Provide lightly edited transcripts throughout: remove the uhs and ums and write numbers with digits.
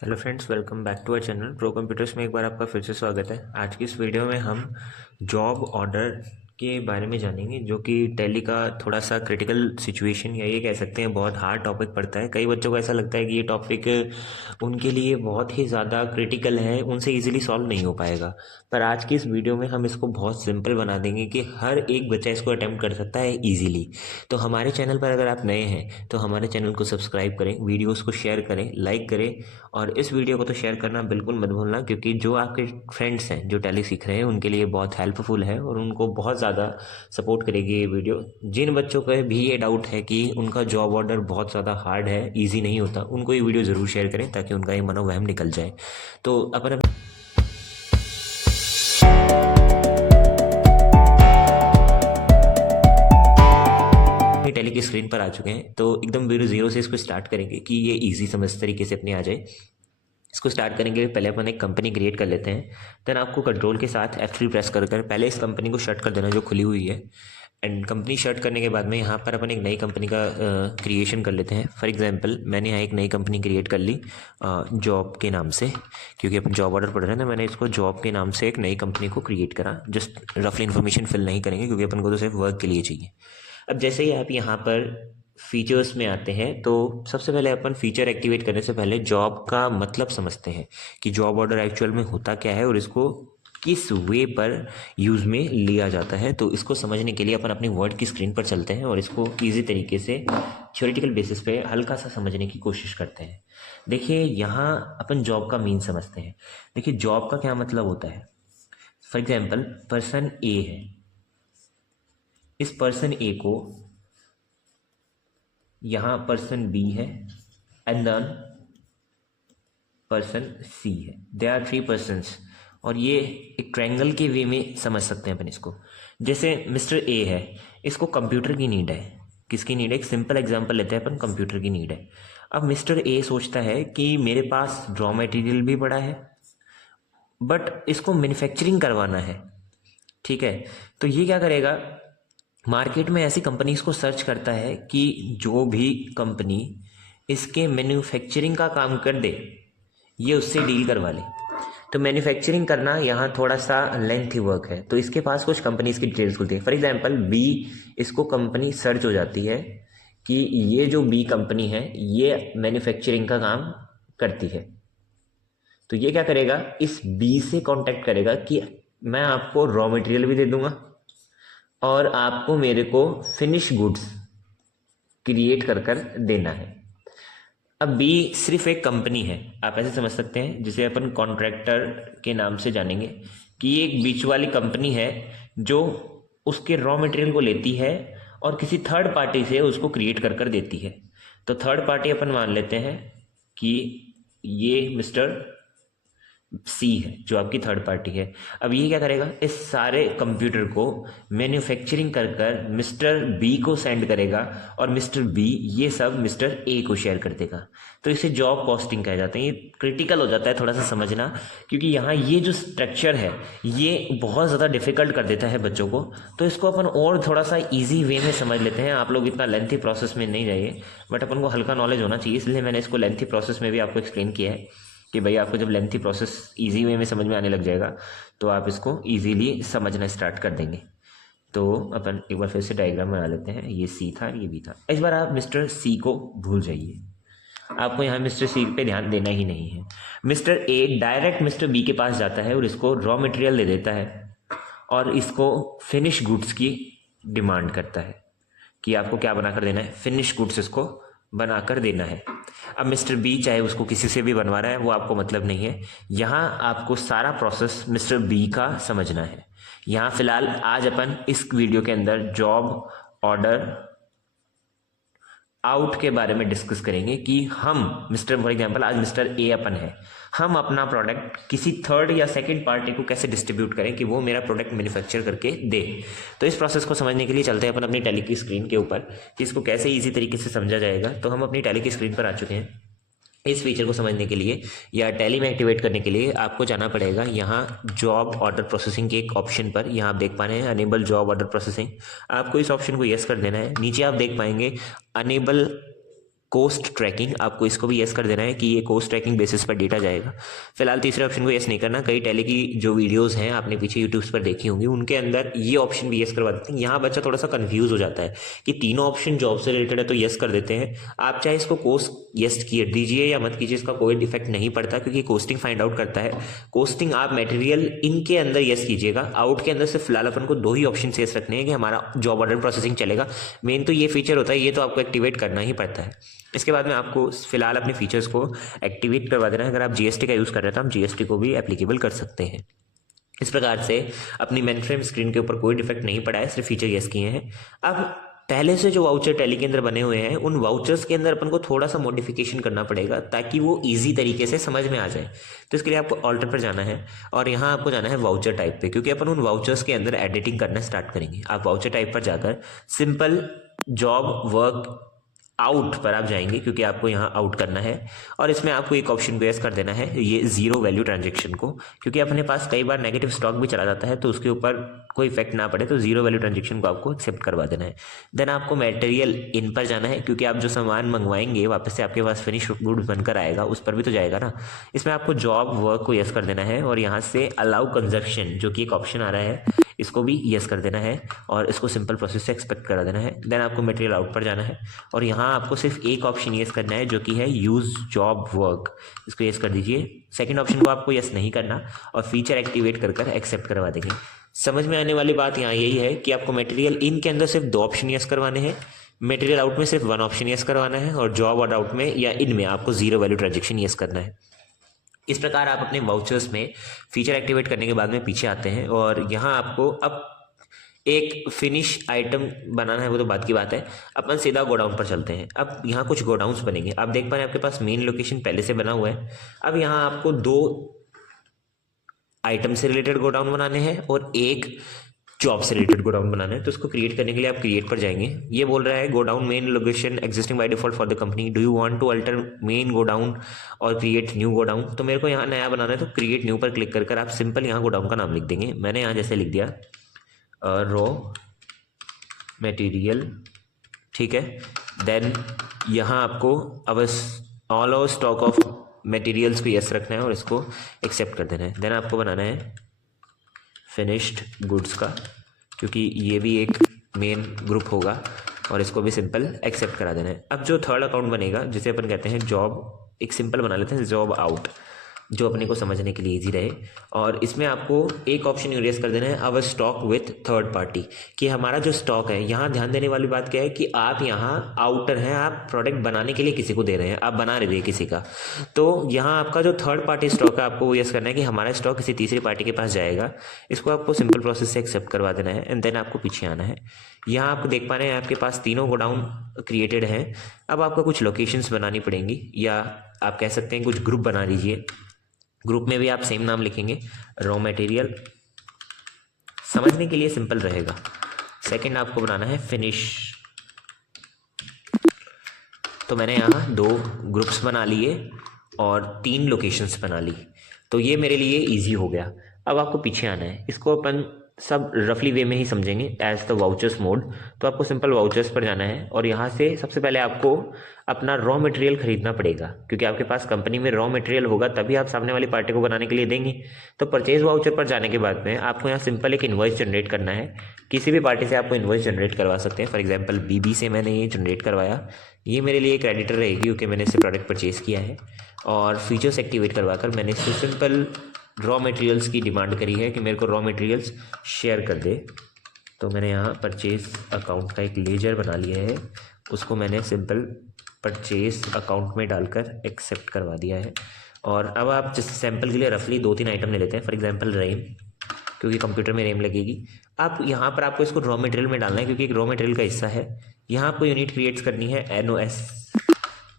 Hello friends, welcome back to our channel pro computers में एक बार आपका फिर से स्वागत है। आज की इस वीडियो में हम जॉब ऑर्डर के बारे में जानेंगे, जो कि टैली का थोड़ा सा क्रिटिकल सिचुएशन या ये कह सकते हैं बहुत हार्ड टॉपिक पड़ता है। कई बच्चों को ऐसा लगता है कि ये टॉपिक उनके लिए बहुत ही ज़्यादा क्रिटिकल है, उनसे इजीली सॉल्व नहीं हो पाएगा। पर आज की इस वीडियो में हम इसको बहुत सिंपल बना देंगे कि हर एक बच्चा इसको अटेम्प्ट कर सकता है ईजिली। तो हमारे चैनल पर अगर आप नए हैं तो हमारे चैनल को सब्सक्राइब करें, वीडियोज़ को शेयर करें, लाइक करें, और इस वीडियो को तो शेयर करना बिल्कुल मत भूलना, क्योंकि जो आपके फ्रेंड्स हैं जो टैली सीख रहे हैं उनके लिए बहुत हेल्पफुल है और उनको बहुत ज़्यादा सपोर्ट करेगी ये वीडियो। जिन बच्चों को भी ये डाउट है कि उनका जॉब ऑर्डर बहुत ज़्यादा हार्ड है, इजी नहीं होता, उनको ये वीडियो ज़रूर शेयर करें ताकि उनका ये मनोवहम निकल जाए। तो अपन टैली की स्क्रीन पर आ चुके हैं, तो एकदम वीडियो जीरो से इसको स्टार्ट करेंगे कि ये इजी समझ तरीके से अपने आ जाए। इसको स्टार्ट करने के लिए पहले अपन एक कंपनी क्रिएट कर लेते हैं। देन आपको कंट्रोल के साथ F3 प्रेस कर पहले इस कंपनी को शट कर देना जो खुली हुई है। एंड कंपनी शट करने के बाद में यहाँ पर अपन एक नई कंपनी का क्रिएशन कर लेते हैं। फॉर एग्जांपल मैंने यहाँ एक नई कंपनी क्रिएट कर ली जॉब के नाम से, क्योंकि अपन जॉब ऑर्डर पढ़ रहे हैं ना। मैंने इसको जॉब के नाम से एक नई कंपनी को क्रिएट करा। जस्ट रफली इन्फॉर्मेशन फिल नहीं करेंगे क्योंकि अपन को तो सिर्फ वर्क के लिए चाहिए। अब जैसे ही आप यहाँ पर फीचर्स में आते हैं तो सबसे पहले अपन फीचर एक्टिवेट करने से पहले जॉब का मतलब समझते हैं कि जॉब ऑर्डर एक्चुअल में होता क्या है और इसको किस वे पर यूज़ में लिया जाता है। तो इसको समझने के लिए अपन अपनी वर्ड की स्क्रीन पर चलते हैं और इसको ईजी तरीके से थ्योरेटिकल बेसिस पे हल्का सा समझने की कोशिश करते हैं। देखिए यहाँ अपन जॉब का मीन समझते हैं। देखिए जॉब का क्या मतलब होता है। फॉर एग्जाम्पल पर्सन ए है, इस पर्सन ए को यहाँ पर्सन बी है एंड देन पर्सन सी है। दे आर थ्री पर्सन्स और ये एक ट्रायंगल के वे में समझ सकते हैं अपन इसको। जैसे मिस्टर ए है, इसको कंप्यूटर की नीड है। किसकी नीड है? एक सिंपल एग्जांपल लेते हैं अपन, कंप्यूटर की नीड है। अब मिस्टर ए सोचता है कि मेरे पास रॉ मटेरियल भी पड़ा है बट इसको मैन्युफैक्चरिंग करवाना है। ठीक है, तो ये क्या करेगा, मार्केट में ऐसी कंपनीज को सर्च करता है कि जो भी कंपनी इसके मैन्युफैक्चरिंग का काम कर दे ये उससे डील करवा ले। तो मैन्युफैक्चरिंग करना यहाँ थोड़ा सा लेंथी वर्क है, तो इसके पास कुछ कंपनीज की डिटेल्स खुलती है। फॉर एग्जांपल बी, इसको कंपनी सर्च हो जाती है कि ये जो बी कंपनी है ये मैन्युफैक्चरिंग का काम करती है। तो ये क्या करेगा, इस बी से कांटेक्ट करेगा कि मैं आपको रॉ मटेरियल भी दे दूंगा और आपको मेरे को फिनिश गुड्स क्रिएट कर कर देना है। अब बी सिर्फ एक कंपनी है, आप ऐसे समझ सकते हैं, जिसे अपन कॉन्ट्रैक्टर के नाम से जानेंगे कि ये एक बीच वाली कंपनी है जो उसके रॉ मटेरियल को लेती है और किसी थर्ड पार्टी से उसको क्रिएट कर कर देती है। तो थर्ड पार्टी अपन मान लेते हैं कि ये मिस्टर सी है जो आपकी थर्ड पार्टी है। अब ये क्या करेगा, इस सारे कंप्यूटर को मैन्युफैक्चरिंग कर कर मिस्टर बी को सेंड करेगा और मिस्टर बी ये सब मिस्टर ए को शेयर कर देगा। तो इसे जॉब कॉस्टिंग कहा जाता है। ये क्रिटिकल हो जाता है थोड़ा सा समझना, क्योंकि यहाँ ये जो स्ट्रक्चर है ये बहुत ज़्यादा डिफिकल्ट कर देता है बच्चों को। तो इसको अपन और थोड़ा सा ईजी वे में समझ लेते हैं। आप लोग इतना लेंथी प्रोसेस में नहीं जाइए, बट अपन को हल्का नॉलेज होना चाहिए, इसलिए मैंने इसको लेंथी प्रोसेस में भी आपको एक्सप्लेन किया है कि भाई आपको जब लेंथी प्रोसेस इजी वे में समझ में आने लग जाएगा तो आप इसको इजीली समझना स्टार्ट कर देंगे। तो अपन एक बार फिर से डायग्राम बना लेते हैं। ये सी था, ये बी था। इस बार आप मिस्टर सी को भूल जाइए, आपको यहाँ मिस्टर सी पे ध्यान देना ही नहीं है। Mister A direct mister B के पास जाता है और इसको रॉ मटेरियल दे देता है और इसको फिनिश गुड्स की डिमांड करता है कि आपको क्या बनाकर देना है, फिनिश गुड्स इसको बनाकर देना है। अब मिस्टर बी चाहे उसको किसी से भी बनवा रहा है, वो आपको मतलब नहीं है। यहाँ आपको सारा प्रोसेस मिस्टर बी का समझना है। यहाँ फिलहाल आज अपन इस वीडियो के अंदर जॉब ऑर्डर आउट के बारे में डिस्कस करेंगे कि हम मिस्टर, फॉर एग्जांपल आज मिस्टर ए अपन है, हम अपना प्रोडक्ट किसी थर्ड या सेकंड पार्टी को कैसे डिस्ट्रीब्यूट करें कि वो मेरा प्रोडक्ट मैन्युफैक्चर करके दे। तो इस प्रोसेस को समझने के लिए चलते हैं अपन अपनी टैली की स्क्रीन के ऊपर कि इसको कैसे ईजी तरीके से समझा जाएगा। तो हम अपनी टैली की स्क्रीन पर आ चुके हैं। इस फीचर को समझने के लिए या टैली में एक्टिवेट करने के लिए आपको जाना पड़ेगा यहाँ जॉब ऑर्डर प्रोसेसिंग के एक ऑप्शन पर। यहाँ आप देख पा रहे हैं अनेबल जॉब ऑर्डर प्रोसेसिंग। आपको इस ऑप्शन को यस कर देना है। नीचे आप देख पाएंगे अनेबल कोस्ट ट्रैकिंग, आपको इसको भी यस कर देना है कि ये कोस्ट ट्रैकिंग बेसिस पर डेटा जाएगा। फिलहाल तीसरे ऑप्शन को यस नहीं करना। कई टैली की जो वीडियोस हैं आपने पीछे यूट्यूब्स पर देखी होंगी, उनके अंदर ये ऑप्शन भी यस करवा देते हैं। यहाँ बच्चा थोड़ा सा कंफ्यूज हो जाता है कि तीनों ऑप्शन जॉब से रिलेटेड है तो यस कर देते हैं। आप चाहे इसको कोस्ट यस किए दीजिए या मत कीजिए, इसका कोई डिफेक्ट नहीं पड़ता, क्योंकि कोस्टिंग फाइंड आउट करता है। कोस्टिंग आप मटेरियल इनके अंदर यस कीजिएगा, आउट के अंदर से फिलहाल अपन को दो ही ऑप्शन यस रखने हैं कि हमारा जॉब ऑर्डर प्रोसेसिंग चलेगा। मेन तो ये फीचर होता है, ये तो आपको एक्टिवेट करना ही पड़ता है। इसके बाद में आपको फिलहाल अपने फीचर्स को एक्टिवेट करवा देना है। अगर आप जीएसटी का यूज़ कर रहे हैं तो हम जीएसटी को भी एप्लीकेबल कर सकते हैं। इस प्रकार से अपनी मेनफ्रेम स्क्रीन के ऊपर कोई डिफेक्ट नहीं पड़ा है, सिर्फ फीचर यस किए हैं। अब पहले से जो वाउचर टैली के अंदर बने हुए हैं, उन वाउचर्स के अंदर अपन को थोड़ा सा मॉडिफिकेशन करना पड़ेगा ताकि वो इजी तरीके से समझ में आ जाए। तो इसके लिए आपको ऑल्टर पर जाना है और यहाँ आपको जाना है वाउचर टाइप पे, क्योंकि अपन उन वाउचर्स के अंदर एडिटिंग करना स्टार्ट करेंगे। आप वाउचर टाइप पर जाकर सिंपल जॉब वर्क आउट पर आप जाएंगे, क्योंकि आपको यहाँ आउट करना है। और इसमें आपको एक ऑप्शन को यस कर देना है, ये जीरो वैल्यू ट्रांजेक्शन को, क्योंकि अपने पास कई बार नेगेटिव स्टॉक भी चला जाता है तो उसके ऊपर कोई इफेक्ट ना पड़े, तो जीरो वैल्यू ट्रांजेक्शन को आपको एक्सेप्ट करवा देना है। देन आपको मटेरियल इन पर जाना है, क्योंकि आप जो सामान मंगवाएंगे वापस से आपके पास फिनिश गुड्स बनकर आएगा, उस पर भी तो जाएगा ना। इसमें आपको जॉब वर्क को यस कर देना है और यहाँ से अलाउ कंजप्शन जो कि एक ऑप्शन आ रहा है, इसको भी यस कर देना है और इसको सिंपल प्रोसेस से एक्सपेक्ट करा देना है। देन आपको मटेरियल आउट पर जाना है और यहाँ आपको सिर्फ एक ऑप्शन यस करना है जो कि है यूज़ जॉब वर्क, इसको यस कर दीजिए। सेकंड ऑप्शन को आपको यस नहीं करना और फीचर एक्टिवेट कर कर एक्सेप्ट करवा देंगे। समझ में आने वाली बात यहाँ यही है कि आपको मटेरियल इन के अंदर सिर्फ दो ऑप्शन यस करवाने हैं, मटेरियल आउट में सिर्फ वन ऑप्शन यस करवाना है और जॉब और आउट में या इनमें आपको जीरो वैल्यू ट्रांजेक्शन यस करना है। इस प्रकार आप अपने वाउचर्स में फीचर एक्टिवेट करने के बाद में पीछे आते हैं और यहाँ आपको अब एक फिनिश आइटम बनाना है, वो तो बात की बात है। अपन सीधा गोडाउन पर चलते हैं। अब यहाँ कुछ गोडाउन्स बनेंगे, आप देख पा रहे हैं आपके पास मेन लोकेशन पहले से बना हुआ है। अब यहाँ आपको दो आइटम से रिलेटेड गोडाउन बनाने हैं और एक जॉब से रिलेटेड गोडाउन बनाना है। तो इसको क्रिएट करने के लिए आप क्रिएट पर जाएंगे। ये बोल रहा है godown main location existing by default for the company, do you want to alter main godown और क्रिएट न्यू गोडाउन। तो मेरे को यहाँ नया बनाना है, तो क्रिएट न्यू पर क्लिक कर आप सिंपल यहाँ गोडाउन का नाम लिख देंगे। मैंने यहाँ जैसे लिख दिया रॉ मटेरियल, ठीक है। देन यहाँ आपको अब all over stock of materials को यस रखना है और इसको एक्सेप्ट कर देना है। देन आपको बनाना है फिनिश्ड गुड्स का, क्योंकि ये भी एक मेन ग्रुप होगा और इसको भी सिंपल एक्सेप्ट करा देना है। अब जो थर्ड अकाउंट बनेगा जिसे अपन कहते हैं जॉब, एक सिंपल बना लेते हैं जॉब आउट, जो अपने को समझने के लिए इजी रहे। और इसमें आपको एक ऑप्शन यूज कर देना है अवर स्टॉक विथ थर्ड पार्टी, कि हमारा जो स्टॉक है, यहाँ ध्यान देने वाली बात क्या है कि आप यहाँ आउटर हैं, आप प्रोडक्ट बनाने के लिए किसी को दे रहे हैं, आप बना रहे हैं किसी का। तो यहाँ आपका जो थर्ड पार्टी स्टॉक है आपको वो यस करना है कि हमारा स्टॉक किसी तीसरी पार्टी के पास जाएगा। इसको आपको सिंपल प्रोसेस से एक्सेप्ट करवा देना है एंड देन आपको पीछे आना है। यहाँ आप देख पा रहे हैं आपके पास तीनों गोडाउन क्रिएटेड हैं। अब आपको कुछ लोकेशंस बनानी पड़ेंगी, या आप कह सकते हैं कुछ ग्रुप बना लीजिए। ग्रुप में भी आप सेम नाम लिखेंगे, रॉ मटेरियल, समझने के लिए सिंपल रहेगा। सेकंड आपको बनाना है फिनिश। तो मैंने यहाँ दो ग्रुप्स बना लिए और तीन लोकेशंस बना ली, तो ये मेरे लिए इजी हो गया। अब आपको पीछे आना है, इसको अपन सब रफली वे में ही समझेंगे एज द वाउचर्स मोड। तो आपको सिंपल वाउचर्स पर जाना है और यहाँ से सबसे पहले आपको अपना रॉ मटेरियल खरीदना पड़ेगा, क्योंकि आपके पास कंपनी में रॉ मटेरियल होगा तभी आप सामने वाली पार्टी को बनाने के लिए देंगे। तो परचेज वाउचर पर जाने के बाद में आपको यहाँ सिंपल एक इन्वॉइस जनरेट करना है। किसी भी पार्टी से आपको इन्वॉइस जनरेट करवा सकते हैं। फॉर एग्जाम्पल बीबी से मैंने ये जनरेट करवाया, ये मेरे लिए क्रेडिटर रहेगी क्योंकि मैंने इससे प्रोडक्ट परचेज किया है। और फीचर्स एक्टिवेट करवा कर मैंने इससे सिंपल रॉ मटेरियल्स की डिमांड करी है कि मेरे को रॉ मटेरियल्स शेयर कर दे। तो मैंने यहाँ परचेज अकाउंट का एक लेजर बना लिया है, उसको मैंने सिंपल परचेज अकाउंट में डालकर एक्सेप्ट करवा दिया है। और अब आप जिस सैम्पल के लिए रफली 2-3 आइटम ले लेते हैं। फॉर एग्जांपल रैम, क्योंकि कंप्यूटर में रैम लगेगी। आप यहाँ पर आपको इसको रॉ मटेरियल में डालना है क्योंकि एक रॉ मटेरियल का हिस्सा है। यहाँ आपको यूनिट क्रिएट्स करनी है NOS,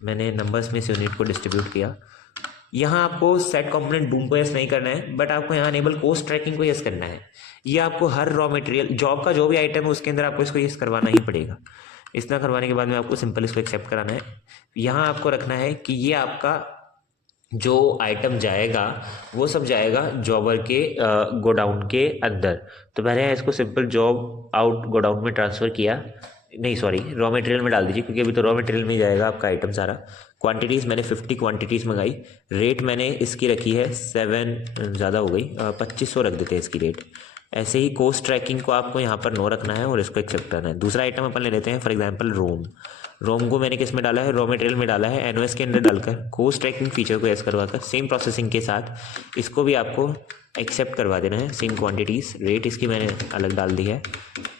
मैंने नंबर्स में से यूनिट को डिस्ट्रीब्यूट किया। यहाँ आपको सेट कंपोनेंट बूम को यस नहीं करना है, बट आपको यहाँ एनेबल कोस्ट ट्रैकिंग को यस करना है। ये आपको हर रॉ मटेरियल जॉब का जो भी आइटम है उसके अंदर आपको इसको यस करवाना ही पड़ेगा। इतना करवाने के बाद में आपको सिंपल इसको एक्सेप्ट कराना है। यहाँ आपको रखना है कि ये आपका जो आइटम जाएगा वो सब जाएगा जॉबर के गोडाउन के अंदर। तो मैंने इसको सिंपल जॉब आउट गोडाउन में ट्रांसफ़र किया नहीं सॉरी, रॉ मटेरियल में डाल दीजिए, क्योंकि अभी तो रॉ मटेरियल में ही जाएगा आपका आइटम सारा। क्वांटिटीज़ मैंने 50 क्वांटिटीज़ मंगाई। रेट मैंने इसकी रखी है 7, ज़्यादा हो गई, 2500 रख देते हैं इसकी रेट। ऐसे ही कोस्ट ट्रैकिंग को आपको यहाँ पर 9 रखना है और इसको एक्सेप्ट करना है। दूसरा आइटम अपन ले लेते हैं, फॉर एग्जांपल रोम। रोम को मैंने किस में डाला है, रॉ मटेरियल में डाला है, एनओएस के अंदर डालकर कोस्ट ट्रैकिंग फीचर को एस करवाकर सेम प्रोसेसिंग के साथ इसको भी आपको एक्सेप्ट करवा देना है। सेम क्वांटिटीज़, रेट इसकी मैंने अलग डाल दी है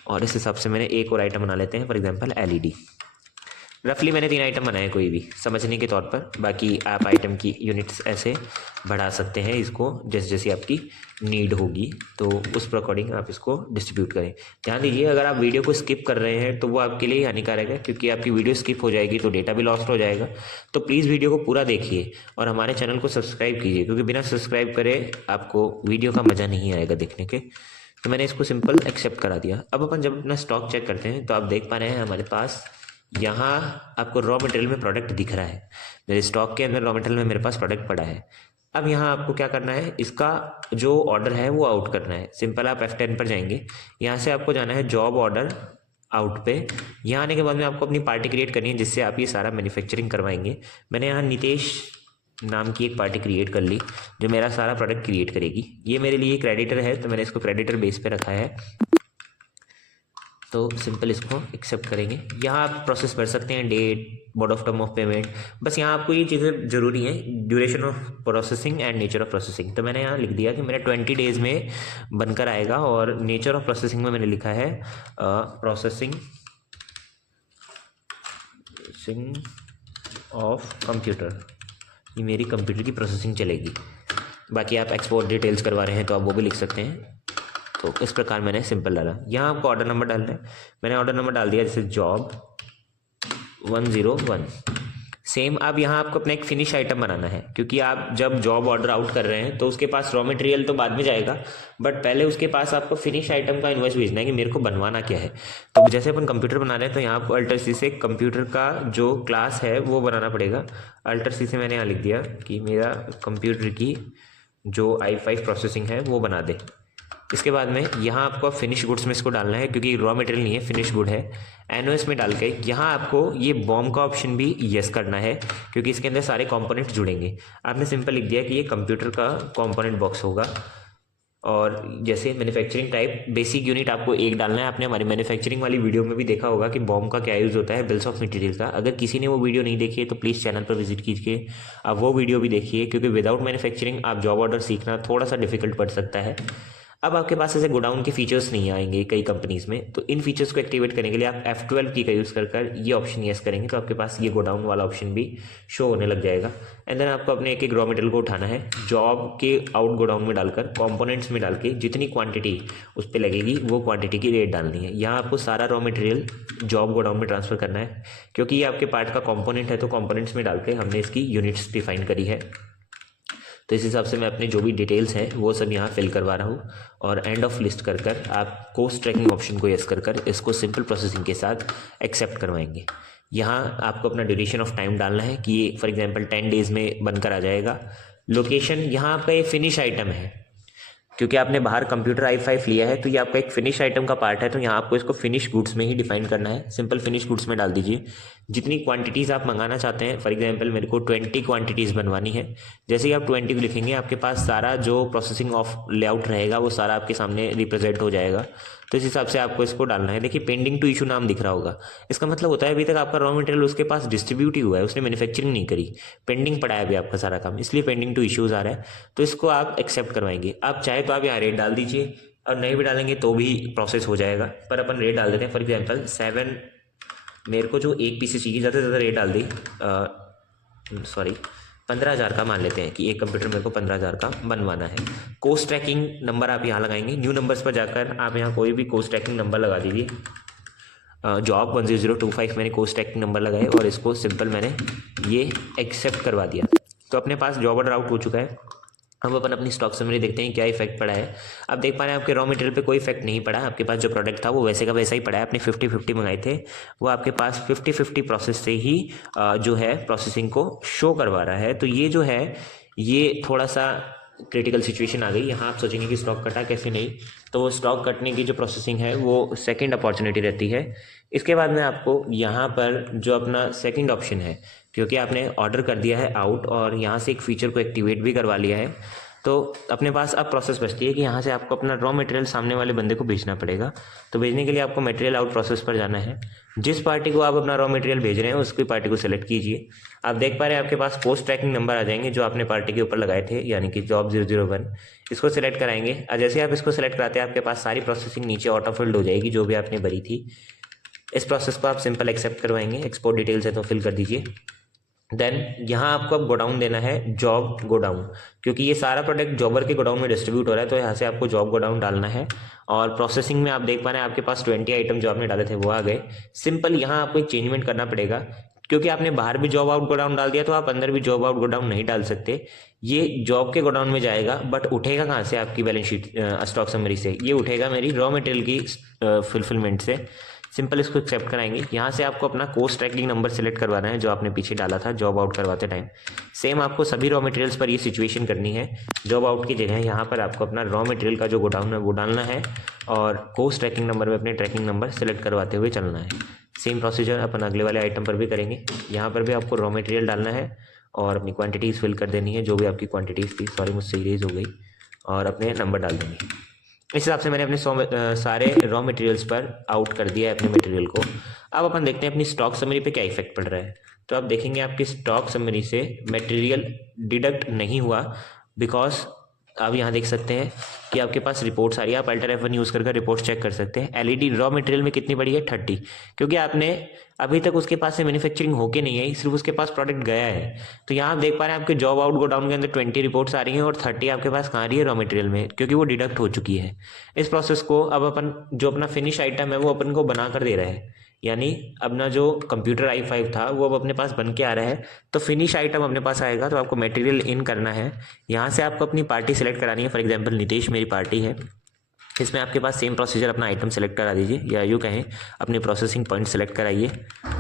और इस हिसाब से मैंने एक और आइटम बना लेते हैं, फॉर एग्जांपल एलईडी। रफली मैंने 3 आइटम बनाए, कोई भी समझने के तौर पर। बाकी आप आइटम की यूनिट्स ऐसे बढ़ा सकते हैं इसको जैसे जैसी आपकी नीड होगी, तो उस अकॉर्डिंग आप इसको डिस्ट्रीब्यूट करें। ध्यान दीजिए, अगर आप वीडियो को स्किप कर रहे हैं तो वो आपके लिए हानिकारक है, क्योंकि आपकी वीडियो स्किप हो जाएगी तो डेटा भी लॉस्ट हो जाएगा। तो प्लीज़ वीडियो को पूरा देखिए और हमारे चैनल को सब्सक्राइब कीजिए, क्योंकि बिना सब्सक्राइब करे आपको वीडियो का मज़ा नहीं आएगा देखने के। तो मैंने इसको सिंपल एक्सेप्ट करा दिया। अब अपन जब अपना स्टॉक चेक करते हैं तो आप देख पा रहे हैं हमारे पास यहाँ आपको रॉ मटेरियल में प्रोडक्ट दिख रहा है। मेरे स्टॉक के अंदर रॉ मटेरियल में मेरे पास प्रोडक्ट पड़ा है। अब यहाँ आपको क्या करना है, इसका जो ऑर्डर है वो आउट करना है। सिंपल आप F10 पर जाएंगे, यहाँ से आपको जाना है जॉब ऑर्डर आउट पे। यहाँ आने के बाद में आपको अपनी पार्टी क्रिएट करनी है जिससे आप ये सारा मैन्युफैक्चरिंग करवाएंगे। मैंने यहाँ नितेश नाम की एक पार्टी क्रिएट कर ली जो मेरा सारा प्रोडक्ट क्रिएट करेगी। ये मेरे लिए क्रेडिटर है तो मैंने इसको क्रेडिटर बेस पे रखा है। तो सिंपल इसको एक्सेप्ट करेंगे। यहाँ आप प्रोसेस कर सकते हैं, date, mode of term of payment. बस यहाँ आपको ये चीज़ें ज़रूरी हैं, duration of processing and nature of processing. तो मैंने यहाँ लिख दिया कि मेरा 20 डेज़ में बनकर आएगा। और नेचर ऑफ प्रोसेसिंग में मैंने लिखा है प्रोसेसिंग ऑफ कंप्यूटर, ये मेरी कंप्यूटर की प्रोसेसिंग चलेगी। बाकी आप एक्सपोर्ट डिटेल्स करवा रहे हैं तो आप वो भी लिख सकते हैं। तो इस प्रकार मैंने सिंपल डाला। यहाँ आपको ऑर्डर नंबर डालना है, मैंने ऑर्डर नंबर डाल दिया जैसे जॉब 101। सेम अब यहाँ आपको अपना एक फिनिश आइटम बनाना है, क्योंकि आप जब जॉब ऑर्डर आउट कर रहे हैं तो उसके पास रॉ मटेरियल तो बाद में जाएगा, बट पहले उसके पास आपको फिनिश आइटम का इनवॉइस भेजना है कि मेरे को बनवाना क्या है। तो जैसे अपन कंप्यूटर बना रहे हैं तो यहाँ आपको अल्टर सी से कंप्यूटर का जो क्लास है वो बनाना पड़ेगा। अल्टर सी से मैंने यहाँ लिख दिया कि मेरा कंप्यूटर की जो i5 प्रोसेसिंग है वो बना दे। इसके बाद में यहाँ आपको फिनिश गुड्स में इसको डालना है, क्योंकि रॉ मटेरियल नहीं है, फिनिश गुड है। एनओएस में डाल के यहाँ आपको ये बॉम्ब का ऑप्शन भी यस करना है, क्योंकि इसके अंदर सारे कंपोनेंट जुड़ेंगे। आपने सिंपल लिख दिया कि ये कंप्यूटर का कंपोनेंट बॉक्स होगा। और जैसे मैन्युफैक्चरिंग टाइप बेसिक यूनिट आपको एक डालना है। आपने हमारी मैन्युफैक्चरिंग वाली वीडियो में भी देखा होगा कि बॉम्ब का क्या यूज़ होता है, बिल्स ऑफ मटेरियल का। अगर किसी ने वो वीडियो नहीं देखी है तो प्लीज़ चैनल पर विजिट कीजिए, आप वो वीडियो भी देखिए, क्योंकि विदाउट मैन्युफैक्चरिंग आप जॉब ऑर्डर सीखना थोड़ा सा डिफिकल्ट पड़ सकता है। अब आपके पास ऐसे गोडाउन के फीचर्स नहीं आएंगे कई कंपनीज में, तो इन फीचर्स को एक्टिवेट करने के लिए आप F12 की का यूज़ कर ये ऑप्शन यस करेंगे तो आपके पास ये गोडाउन वाला ऑप्शन भी शो होने लग जाएगा। एंड देन आपको अपने एक एक रॉ मटेरियल को उठाना है, जॉब के आउट गोडाउन में डालकर कंपोनेंट्स में डाल के जितनी क्वांटिटी उस पर लगेगी वो क्वांटिटी की रेट डालनी है। यहाँ आपको सारा रॉ मटेरियल जॉब गोडाउन में ट्रांसफ़र करना है, क्योंकि ये आपके पार्ट का कॉम्पोनेंट है तो कॉम्पोनेंट्स में डाल के हमने इसकी यूनिट्स डिफाइन करी है। तो इस हिसाब से मैं अपने जो भी डिटेल्स हैं वो सब यहाँ फिल करवा रहा हूँ। और एंड ऑफ लिस्ट कर आप कोस्ट ट्रैकिंग ऑप्शन को यस कर इसको सिंपल प्रोसेसिंग के साथ एक्सेप्ट करवाएंगे। यहाँ आपको अपना ड्यूरेशन ऑफ टाइम डालना है कि ये फॉर एग्जांपल 10 डेज़ में बनकर आ जाएगा। लोकेशन, यहाँ आपका ये फिनिश आइटम है, क्योंकि आपने बाहर कंप्यूटर i5 लिया है तो ये आपका एक फिनिश आइटम का पार्ट है, तो यहाँ आपको इसको फिनिश गुड्स में ही डिफाइन करना है। सिंपल फिनिश गुड्स में डाल दीजिए जितनी क्वांटिटीज़ आप मंगाना चाहते हैं। फॉर एग्जांपल मेरे को 20 क्वांटिटीज़ बनवानी है। जैसे ही आप 20 को लिखेंगे आपके पास सारा जो प्रोसेसिंग ऑफ लेआउट रहेगा वो सारा आपके सामने रिप्रेजेंट हो जाएगा। तो इस हिसाब से आपको इसको डालना है। देखिए पेंडिंग टू इशू नाम दिख रहा होगा, इसका मतलब होता है अभी तक आपका रॉ मटेरियल उसके पास डिस्ट्रीब्यूट ही हुआ है, उसने मैन्युफैक्चरिंग नहीं करी, पेंडिंग पड़ा है अभी आपका सारा काम, इसलिए पेंडिंग टू इश्यूज आ रहा है। तो इसको आप एक्सेप्ट करवाएंगे। आप चाहे तो आप यहाँ रेट डाल दीजिए और नहीं भी डालेंगे तो भी प्रोसेस हो जाएगा, पर अपन रेट डाल देते हैं। फॉर एग्जाम्पल 7, मेरे को जो एक पीस चाहिए, ज़्यादा से ज़्यादा रेट डाल दी 15,000 का मान लेते हैं कि एक कंप्यूटर मेरे को 15,000 का बनवाना है। कोस्ट ट्रैकिंग नंबर आप यहाँ लगाएंगे। न्यू नंबर्स पर जाकर आप यहाँ कोई भी कोस्ट ट्रैकिंग नंबर लगा दीजिए। जॉब 10025 मैंने कोस्ट ट्रैकिंग नंबर लगाए और इसको सिंपल मैंने ये एक्सेप्ट करवा दिया। तो अपने पास जॉब ऑर्डर आउट हो चुका है। अब अपन अपनी स्टॉक समरी देखते हैं क्या इफेक्ट पड़ा है। अब देख पा रहे हैं आपके रॉ मटेरियल पे कोई इफेक्ट नहीं पड़ा। आपके पास जो प्रोडक्ट था वो वैसे का वैसा ही पड़ा है। आपने 50-50 मंगाए थे, वो आपके पास 50-50 प्रोसेस से ही जो है प्रोसेसिंग को शो करवा रहा है। तो ये जो है ये थोड़ा सा क्रिटिकल सिचुएशन आ गई, यहाँ आप सोचेंगे कि स्टॉक कटा कैसे, नहीं, तो वो स्टॉक कटने की जो प्रोसेसिंग है वो सेकंड अपॉर्चुनिटी रहती है। इसके बाद में आपको यहाँ पर जो अपना सेकंड ऑप्शन है, क्योंकि आपने ऑर्डर कर दिया है आउट और यहाँ से एक फीचर को एक्टिवेट भी करवा लिया है, तो अपने पास अब प्रोसेस बचती है कि यहाँ से आपको अपना रॉ मटेरियल सामने वाले बंदे को भेजना पड़ेगा। तो भेजने के लिए आपको मटेरियल आउट प्रोसेस पर जाना है। जिस पार्टी को आप अपना रॉ मटेरियल भेज रहे हैं उसकी पार्टी को सेलेक्ट कीजिए। आप देख पा रहे हैं आपके पास पोस्ट ट्रैकिंग नंबर आ जाएंगे जो आपने पार्टी के ऊपर लगाए थे, यानी कि जॉब 001। इसको सिलेक्ट कराएंगे और जैसे आप इसको सेलेक्ट कराते हैं आपके पास सारी प्रोसेसिंग नीचे ऑटो फिल्ड हो जाएगी जो भी आपने भरी थी। इस प्रोसेस को आप सिंपल एक्सेप्ट करवाएंगे, एक्सपोर्ट डिटेल्स है तो फिल कर दीजिए। देन यहाँ आपको अब गोडाउन देना है, जॉब गोडाउन, क्योंकि ये सारा प्रोडक्ट जॉबर के गोडाउन में डिस्ट्रीब्यूट हो रहा है, तो यहाँ से आपको जॉब गोडाउन डालना है। और प्रोसेसिंग में आप देख पा रहे हैं आपके पास 20 आइटम जो आपने डाले थे वो आ गए। सिंपल यहाँ आपको एक चेंजमेंट करना पड़ेगा, क्योंकि आपने बाहर भी जॉब आउट गोडाउन डाल दिया तो आप अंदर भी जॉब आउट गोडाउन नहीं डाल सकते। ये जॉब के गोडाउन में जाएगा, बट उठेगा कहाँ से आपकी बैलेंस शीट स्टॉक समरी से? ये उठेगा मेरी रॉ मटेरियल की फुलफिलमेंट से। सिंपल इसको एक्सेप्ट कराएंगे। यहाँ से आपको अपना कोस्ट ट्रैकिंग नंबर सेलेक्ट करवाना है जो आपने पीछे डाला था जॉब आउट करवाते टाइम। सेम आपको सभी रॉ मटेरियल्स पर ये सिचुएशन करनी है। जॉब आउट की जगह यहाँ पर आपको अपना रॉ मटेरियल का जो गोडाउन है वो डालना है और कोस्ट ट्रैकिंग नंबर में अपने ट्रैकिंग नंबर सेलेक्ट करवाते हुए चलना है। सेम प्रोसीजर अपन अगले वाले आइटम पर भी करेंगे। यहाँ पर भी आपको रॉ मटेरियल डालना है और अपनी क्वान्टिटीज़ फिल कर देनी है, जो भी आपकी क्वान्टिटीज़ थी, सॉरी मुझसे इरेज हो गई, और अपने नंबर डाल देंगे। इस हिसाब से मैंने अपने सारे रॉ मटेरियल्स पर आउट कर दिया है अपने मटेरियल को। अब अपन देखते हैं अपनी स्टॉक समरी पे क्या इफेक्ट पड़ रहा है। तो आप देखेंगे आपकी स्टॉक समरी से मटेरियल डिडक्ट नहीं हुआ, बिकॉज आप यहाँ देख सकते हैं कि आपके पास रिपोर्ट्स आ रही है। आप अल्टर F1 यूज़ करके रिपोर्ट्स चेक कर सकते हैं। एलईडी रॉ मटेरियल में कितनी पड़ी है? 30, क्योंकि आपने अभी तक उसके पास से मैन्युफैक्चरिंग होके नहीं है, सिर्फ उसके पास प्रोडक्ट गया है। तो यहाँ आप देख पा रहे हैं आपके जॉब आउट गोडाउन के अंदर 20 रिपोर्ट्स आ रही हैं और 30 आपके पास कहाँ आ रही है? रॉ मटेरियल में, क्योंकि वो डिडक्ट हो चुकी है। इस प्रोसेस को अब अपन जो अपना फिनिश आइटम है वो अपन को बना कर दे रहा है, यानी अपना जो कंप्यूटर i5 था वो अब अपने पास बन के आ रहा है। तो फिनिश आइटम अपने पास आएगा, तो आपको मटेरियल इन करना है। यहाँ से आपको अपनी पार्टी सेलेक्ट करानी है। फॉर एग्जांपल नितेश मेरी पार्टी है, इसमें आपके पास सेम प्रोसीजर अपना आइटम सेलेक्ट करा दीजिए, या यूँ कहें अपनी प्रोसेसिंग पॉइंट सेलेक्ट कराइए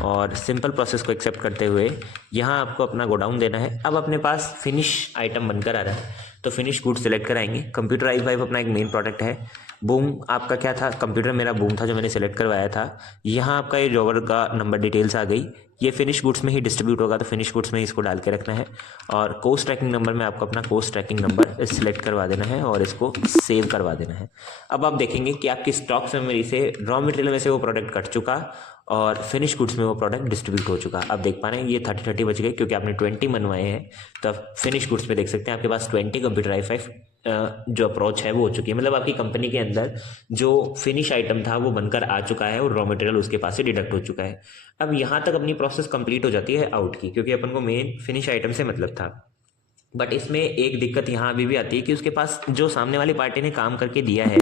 और सिंपल प्रोसेस को एक्सेप्ट करते हुए यहाँ आपको अपना गोडाउन देना है। अब अपने पास फिनिश आइटम बनकर आ रहा है, तो फिनिश गुड सेलेक्ट कराएंगे। कंप्यूटर i5 अपना एक मेन प्रोडक्ट है। बूम आपका क्या था? कंप्यूटर मेरा बूम था जो मैंने सेलेक्ट करवाया था। यहाँ आपका ये जॉबर का नंबर डिटेल्स आ गई। ये फिनिश गुड्स में ही डिस्ट्रीब्यूट होगा, तो फिनिश गुड्स में ही इसको डाल के रखना है। और कोस्ट ट्रैकिंग नंबर में आपको अपना कोस्ट ट्रैकिंग नंबर सिलेक्ट करवा देना है और इसको सेव करवा देना है। अब आप देखेंगे कि आपकी स्टॉक समरी से रॉ मटेरियल में से वो प्रोडक्ट कट चुका और फिनिश गुड्स में वो प्रोडक्ट डिस्ट्रीब्यूट हो चुका। आप देख पा रहे हैं ये 30 बच गए, क्योंकि आपने 20 बनवाए हैं। तो आप फिनिश गुड्स में देख सकते हैं आपके पास 20 कंप्यूटर i5 जो अप्रोच है वो हो चुकी है। मतलब आपकी कंपनी के अंदर जो फिनिश आइटम था वो बनकर आ चुका है और रॉ मटेरियल उसके पास से डिडक्ट हो चुका है। अब यहाँ तक अपनी प्रोसेस कंप्लीट हो जाती है आउट की, क्योंकि अपन को मेन फिनिश आइटम से मतलब था। बट इसमें एक दिक्कत यहाँ अभी भी आती है कि उसके पास जो सामने वाली पार्टी ने काम करके दिया है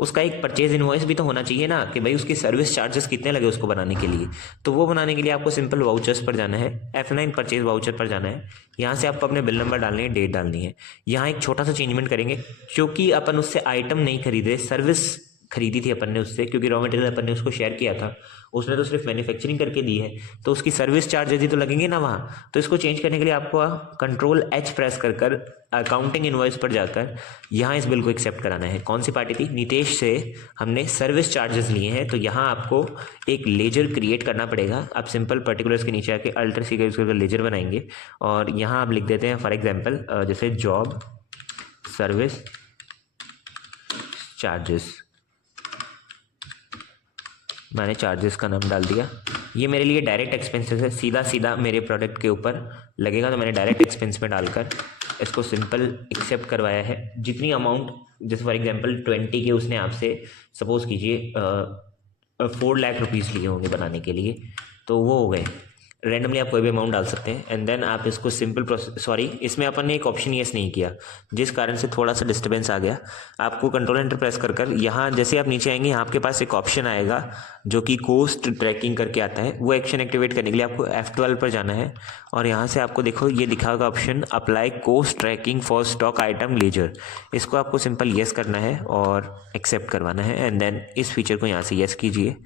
उसका एक परचेज इनवॉइस भी तो होना चाहिए ना, कि भाई उसकी सर्विस चार्जेस कितने लगे उसको बनाने के लिए। तो वो बनाने के लिए आपको सिंपल वाउचर्स पर जाना है, F9 परचेज वाउचर पर जाना है। यहाँ से आपको अपने बिल नंबर डालनी है, डेट डालनी है। यहाँ एक छोटा सा चेंजमेंट करेंगे, क्योंकि अपन उससे आइटम नहीं खरीदे, सर्विस खरीदी थी अपन ने उससे, क्योंकि रॉ मटेरियल अपन ने उसको शेयर किया था, उसने तो सिर्फ मैन्युफैक्चरिंग करके दी है, तो उसकी सर्विस चार्जेस ही तो लगेंगे ना वहाँ। तो इसको चेंज करने के लिए आपको Ctrl+H प्रेस कर कर अकाउंटिंग इनवॉइस पर जाकर यहाँ इस बिल को एक्सेप्ट कराना है। कौन सी पार्टी थी? नितेश से हमने सर्विस चार्जेस लिए हैं, तो यहाँ आपको एक लेजर क्रिएट करना पड़ेगा। आप सिंपल पर्टिकुलर्स के नीचे आके अल्टर सी का यूज़ करके लेजर बनाएंगे और यहाँ आप लिख देते हैं फॉर एग्जाम्पल जैसे जॉब सर्विस चार्जेस, मैंने चार्जेस का नाम डाल दिया। ये मेरे लिए डायरेक्ट एक्सपेंसेस है, सीधा सीधा मेरे प्रोडक्ट के ऊपर लगेगा, तो मैंने डायरेक्ट एक्सपेंस में डालकर इसको सिंपल एक्सेप्ट करवाया है। जितनी अमाउंट, जैसे फॉर एग्जांपल 20 के उसने आपसे सपोज कीजिए 4 लाख रुपीज़ लिए होंगे बनाने के लिए, तो वो हो गए। रैंडमली आप कोई भी अमाउंट डाल सकते हैं एंड देन आप इसको सिंपल प्रोसेस, सॉरी इसमें अपन ने एक ऑप्शन येस नहीं किया, जिस कारण से थोड़ा सा डिस्टर्बेंस आ गया। आपको कंट्रोल एंटर प्रेस कर कर यहाँ जैसे आप नीचे आएंगे, यहाँ आपके पास एक ऑप्शन आएगा जो कि कोस्ट ट्रैकिंग करके आता है। वो एक्शन एक्टिवेट करने के लिए आपको F12 पर जाना है और यहाँ से आपको देखो ये लिखा होगा option apply cost tracking for stock item ledger. इसको आपको सिंपल येस करना है और एक्सेप्ट करवाना है एंड देन इस फीचर को यहाँ से येस कीजिए।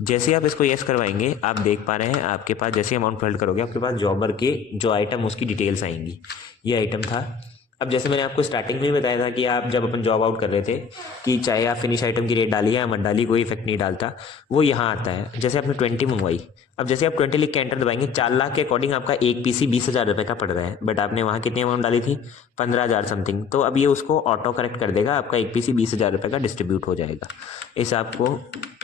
जैसे आप इसको येस करवाएंगे, आप देख पा रहे हैं आपके पास जैसे अमाउंट फिल करोगे आपके पास जॉबर के जो आइटम उसकी डिटेल्स आएंगी। ये आइटम था अब जैसे मैंने आपको स्टार्टिंग में ही बताया था कि आप जब अपन जॉब आउट कर रहे थे कि चाहे आप फिनिश आइटम की रेट डालिए या मत डालिए कोई इफेक्ट नहीं डालता, वो यहाँ आता है। जैसे आपने 20 मंगवाई, अब जैसे आप 20 लिख के एंटर दबाएंगे, 4 लाख के अकॉर्डिंग आपका एक पीसी 20,000 रुपये का पड़ रहा है, बट आपने वहाँ कितनी अमाउंट डाली थी, 15,000 समथिंग। तो अब ये उसको ऑटो करेक्ट कर देगा, आपका एक पीसी 20,000 रुपये का डिस्ट्रीब्यूट हो जाएगा। इस आपको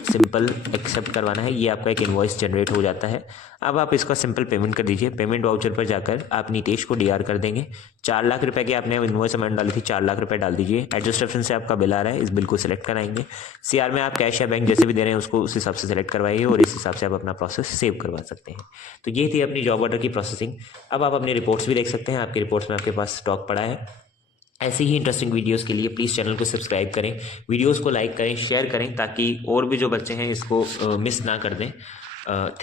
सिंपल एक्सेप्ट करवाना है, ये आपका एक इन्वॉइस जनरेट हो जाता है। अब आप इसका सिंपल पेमेंट कर दीजिए। पेमेंट वाउचर पर जाकर आप नितेश को डीआर कर देंगे। 4 लाख रुपए की आपने इन्वॉइस अमाउंट डाली थी, 4 लाख रुपए डाल दीजिए। एडजस्ट ऑप्शन से आपका बिल आ रहा है, इस बिल को सिलेक्ट कराएंगे। सीआर में आप कैश या बैंक जैसे भी दे रहे हैं उसको उस हिसाब से सिलेक्ट करवाइए और इस हिसाब से आप अपना प्रोसेस सेव करवा सकते हैं। तो ये थी अपनी जॉब ऑर्डर की प्रोसेसिंग। अब आप अपनी रिपोर्ट्स भी देख सकते हैं, आपकी रिपोर्ट्स में आपके पास स्टॉक पड़ा है। ऐसे ही इंटरेस्टिंग वीडियोस के लिए प्लीज़ चैनल को सब्सक्राइब करें, वीडियोस को लाइक करें, शेयर करें, ताकि और भी जो बच्चे हैं इसको मिस ना कर दें। थैंक